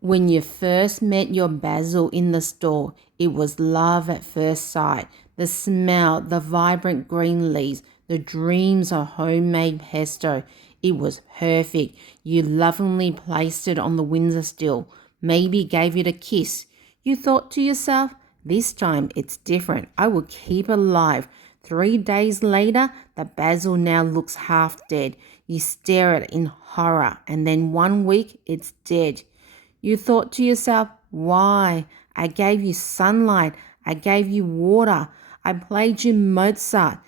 When you first met your basil in the store, it was love at first sight. The smell, the vibrant green leaves, the dreams of homemade pesto. It was perfect. You lovingly placed it on the windowsill, maybe gave it a kiss. You thought to yourself, this time it's different. I will keep it alive. 3 days later, the basil now looks half dead. You stare at it in horror, and then 1 week, it's dead. You thought to yourself, why? I gave you sunlight. I gave you water. I played you Mozart.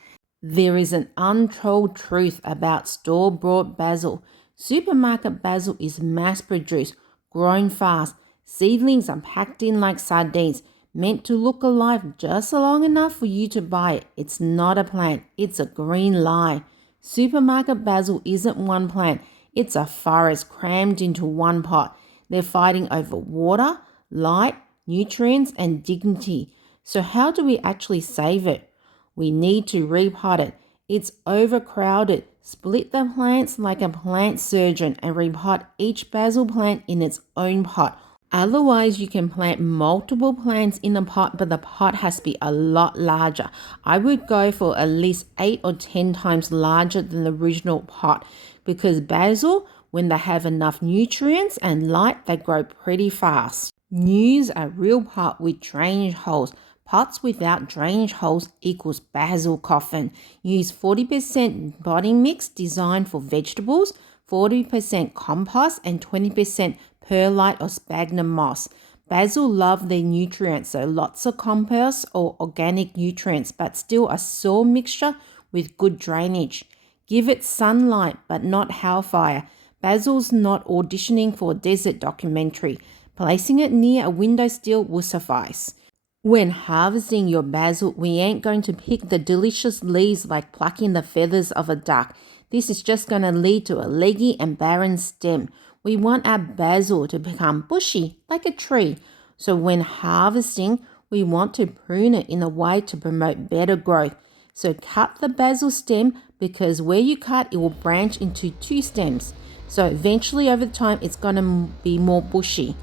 There is an untold truth about store-bought basil. Supermarket basil is mass-produced, grown fast. Seedlings are packed in like sardines, meant to look alive just long enough for you to buy it. It's not a plant. It's a green lie. Supermarket basil isn't one plant. It's a forest crammed into one pot. They're fighting over water, light, nutrients, and dignity. So how do we actually save it? We need to repot it. It's overcrowded. Split the plants like a plant surgeon and repot each basil plant in its own pot. Otherwise, you can plant multiple plants in a pot, but the pot has to be a lot larger. I would go for at least 8 or 10 times larger than the original pot, because basil, when they have enough nutrients and light, they grow pretty fast. Use a real pot with drainage holes. Pots without drainage holes equals basil coffin. Use 40% potting mix designed for vegetables, 40% compost, and 20% perlite or sphagnum moss. Basil love their nutrients, so lots of compost or organic nutrients, but still a soil mixture with good drainage. Give it sunlight, but not hellfire. Basil's not auditioning for a desert documentary. Placing it near a windowsill will suffice. When harvesting your basil, we ain't going to pick the delicious leaves like plucking the feathers of a duck. This is just going to lead to a leggy and barren stem. We want our basil to become bushy, like a tree. So when harvesting, we want to prune it in a way to promote better growth. So cut the basil stem, because where you cut, it will branch into 2 stems. So eventually over time, it's going to be more bushy.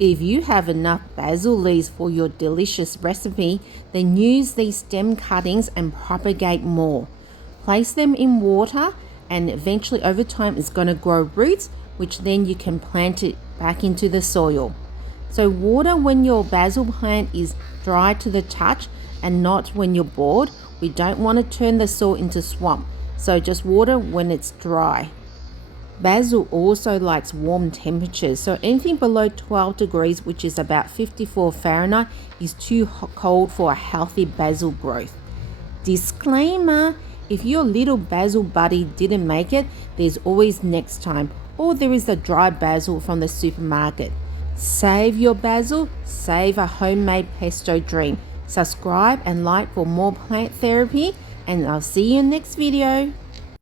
If you have enough basil leaves for your delicious recipe, then use these stem cuttings and propagate more. Place them in water, and eventually over time it's going to grow roots, which then you can plant it back into the soil. So water when your basil plant is dry to the touch and not when you're bored. We don't want to turn the soil into swamp, so just water when it's dry. Basil also likes warm temperatures, so anything below 12 degrees, which is about 54 Fahrenheit, is too cold for a healthy basil growth. Disclaimer: if your little basil buddy didn't make it, there's always next time, or there is the dry basil from the supermarket. Save your basil, save a homemade pesto dream. Subscribe and like for more plant therapy, and I'll see you in the next video.